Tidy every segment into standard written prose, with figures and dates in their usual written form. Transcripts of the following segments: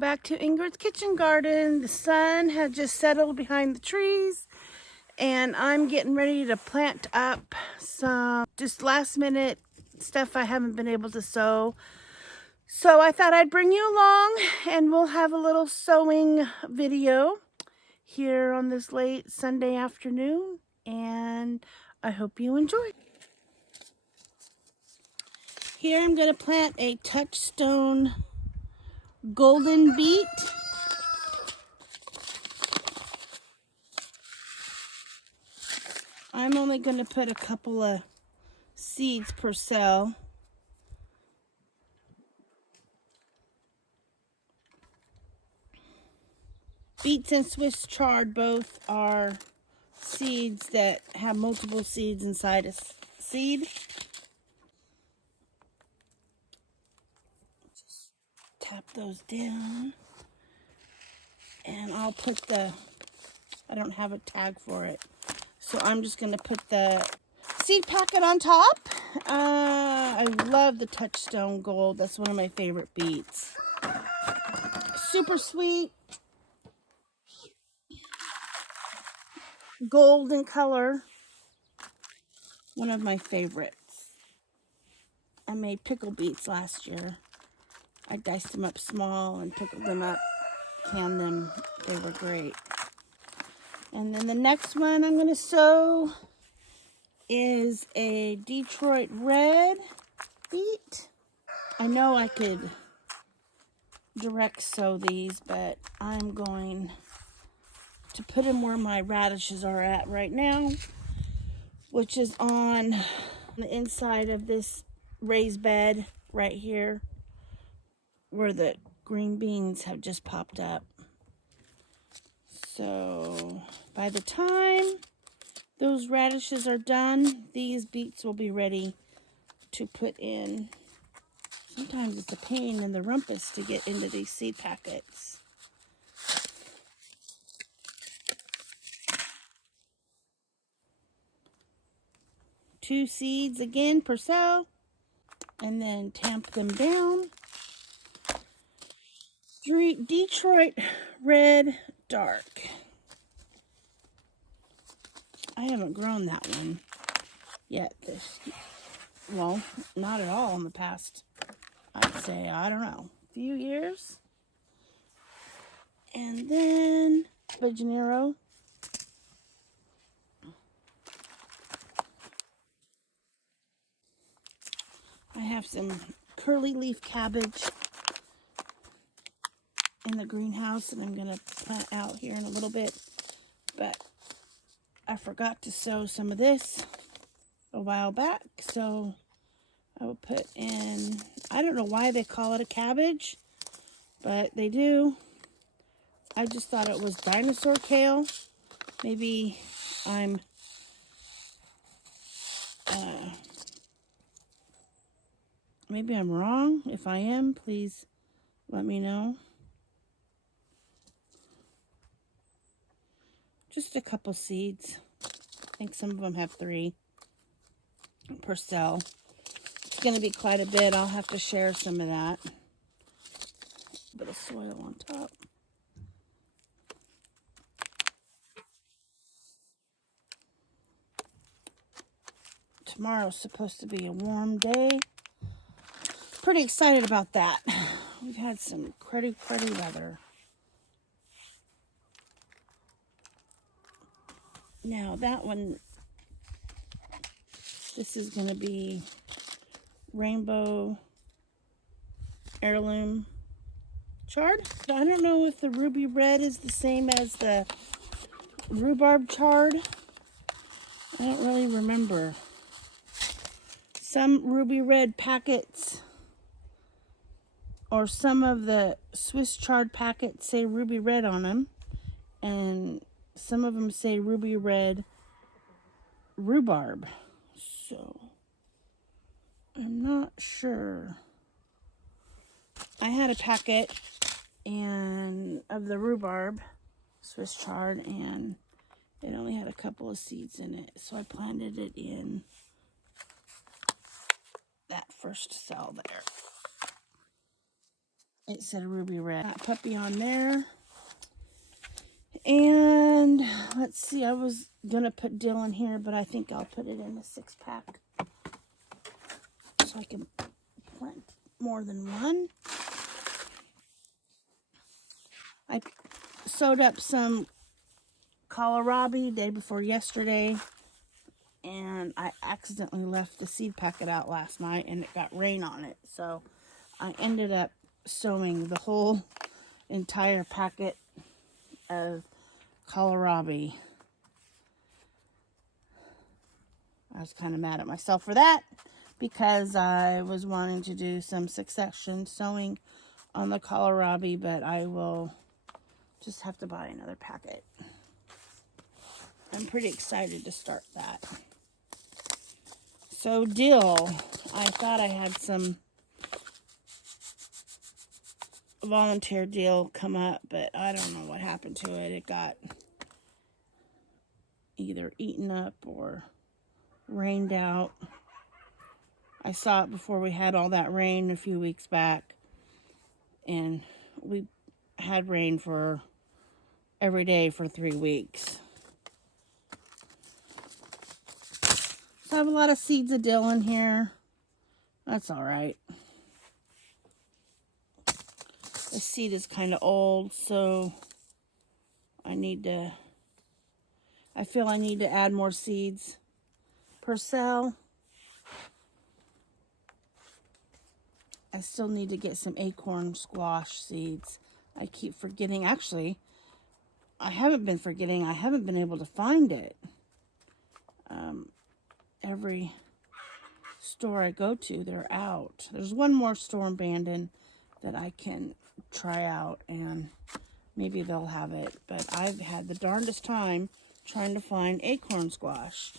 back to Ingrid's kitchen garden. The sun had just settled behind the trees and I'm getting ready to plant up some just last minute stuff I haven't been able to sow. So I thought I'd bring you along and we'll have a little sowing video here on this late Sunday afternoon, and I hope you enjoy. Here I'm going to plant a touchstone golden beet. I'm only going to put a couple of seeds per cell. Beets and Swiss chard both are seeds that have multiple seeds inside a seed. Just tap those down. And I'll put the, I don't have a tag for it, so I'm just going to put the seed packet on top. I love the Touchstone Gold. That's one of my favorite beets. Super sweet. Golden color. One of my favorites. I made pickle beets last year. I diced them up small and pickled them up, canned them. They were great. And then the next one I'm going to sow is a Detroit red beet. I know I could direct sow these, but I'm going to put them where my radishes are at right now, which is on the inside of this raised bed right here where the green beans have just popped up. So by the time those radishes are done, these beets will be ready to put in. Sometimes it's a pain in the rumpus to get into these seed packets. Two seeds again per cell, and then tamp them down. Detroit red dark. I haven't grown that one yet. Well, not at all in the past, I'd say, I don't know, few years. And then Bajanero. I have some curly leaf cabbage in the greenhouse and I'm going to plant out here in a little bit. But I forgot to sow some of this a while back, so I will put in, I don't know why they call it a cabbage, but they do. I just thought it was dinosaur kale. Maybe I'm wrong. If I am, please let me know. Just a couple seeds. I think some of them have 3 per cell. It's going to be quite a bit. I'll have to share some of that. A bit of soil on top. Tomorrow's supposed to be a warm day. Pretty excited about that. We've had some cruddy weather. Now that one, this is going to be rainbow heirloom chard. I don't know if the ruby red is the same as the rhubarb chard. I don't really remember. Some ruby red packets or some of the Swiss chard packets say ruby red on them, and some of them say ruby red rhubarb. So I'm not sure. I had a packet of the rhubarb Swiss chard, and it only had a couple of seeds in it, so I planted it in that first cell there. It said ruby red. That puppy on there. And let's see, I was gonna put Dill in here, but I think I'll put it in a 6-pack so I can plant more than one. I sewed up some kohlrabi the day before yesterday, and I accidentally left the seed packet out last night and it got rain on it, so I ended up sewing the whole entire packet of kohlrabi. I was kind of mad at myself for that because I was wanting to do some succession sewing on the kohlrabi, but I will just have to buy another packet. I'm pretty excited to start that. So dill, I thought I had some volunteer dill come up, but I don't know what happened to it. It got either eaten up or rained out. I saw it before we had all that rain a few weeks back, and we had rain for every day for 3 weeks. So I have a lot of seeds of dill in here. That's all right. The seed is kind of old, so I feel I need to add more seeds per cell. I still need to get some acorn squash seeds. I keep forgetting. Actually, I haven't been forgetting. I haven't been able to find it. Every store I go to, they're out. There's one more store in Bandon that I can try out, and maybe they'll have it. But I've had the darndest time trying to find acorn squash.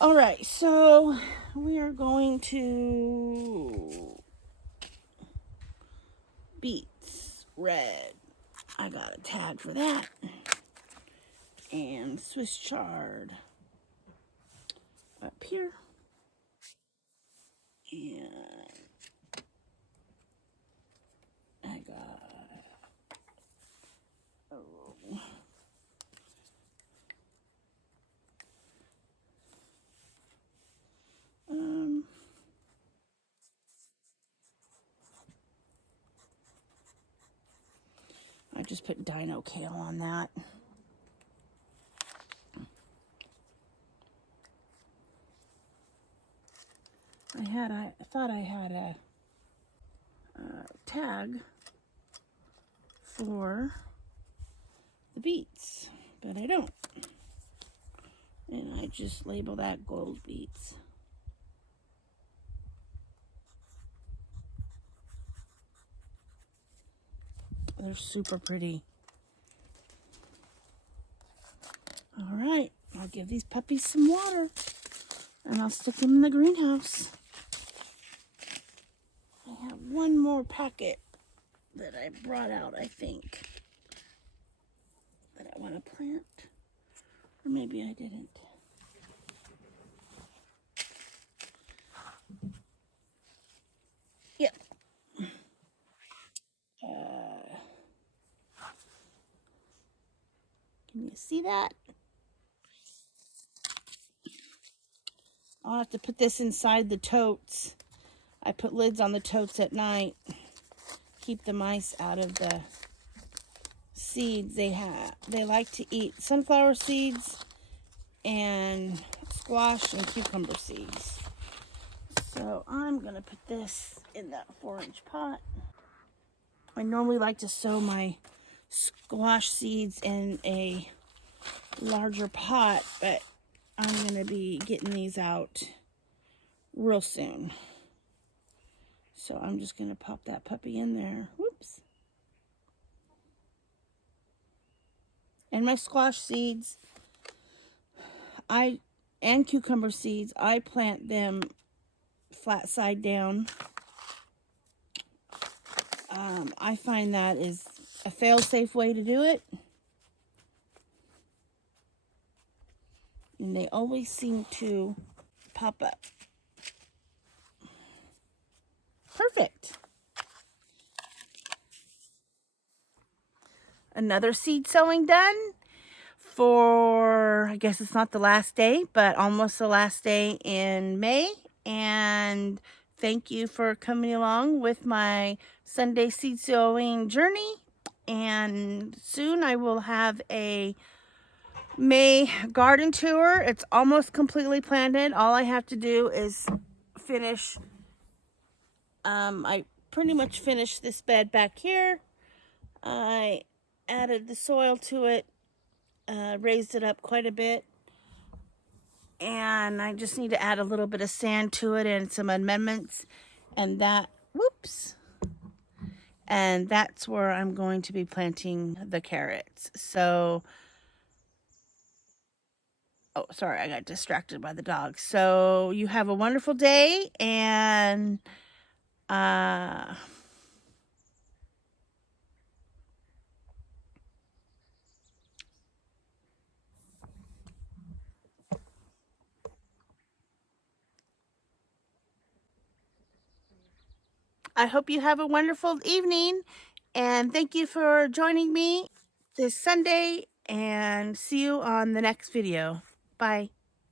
All right, so we are going to beets red. I got a tag for that. And Swiss chard up here. And I got I just put dino kale on that. I thought I had a tag for the beets, but I don't. And I just label that gold beets. They're super pretty. All right, I'll give these puppies some water and I'll stick them in the greenhouse. I have one more packet that I brought out, I think, that I want to plant. Or maybe I didn't. Yep. Can you see that? I'll have to put this inside the totes. I put lids on the totes at night. Keep the mice out of the seeds they have. They like to eat sunflower seeds and squash and cucumber seeds. So I'm going to put this in that 4-inch pot. I normally like to sow my squash seeds in a larger pot, but I'm going to be getting these out real soon. So I'm just going to pop that puppy in there. Whoops. And my squash seeds, and cucumber seeds, I plant them flat side down. I find that is a fail-safe way to do it. And they always seem to pop up. Perfect. another seed sowing done for, I guess it's not the last day, but almost the last day in May. And thank you for coming along with my Sunday seed sowing journey. And soon I will have a May garden tour. It's almost completely planted. All I have to do is finish. I pretty much finished this bed back here. I added the soil to it, raised it up quite a bit, and I just need to add a little bit of sand to it and some amendments, and and that's where I'm going to be planting the carrots. So, oh, sorry, I got distracted by the dog. So you have a wonderful day, and I hope you have a wonderful evening, and thank you for joining me this Sunday, and see you on the next video. Bye.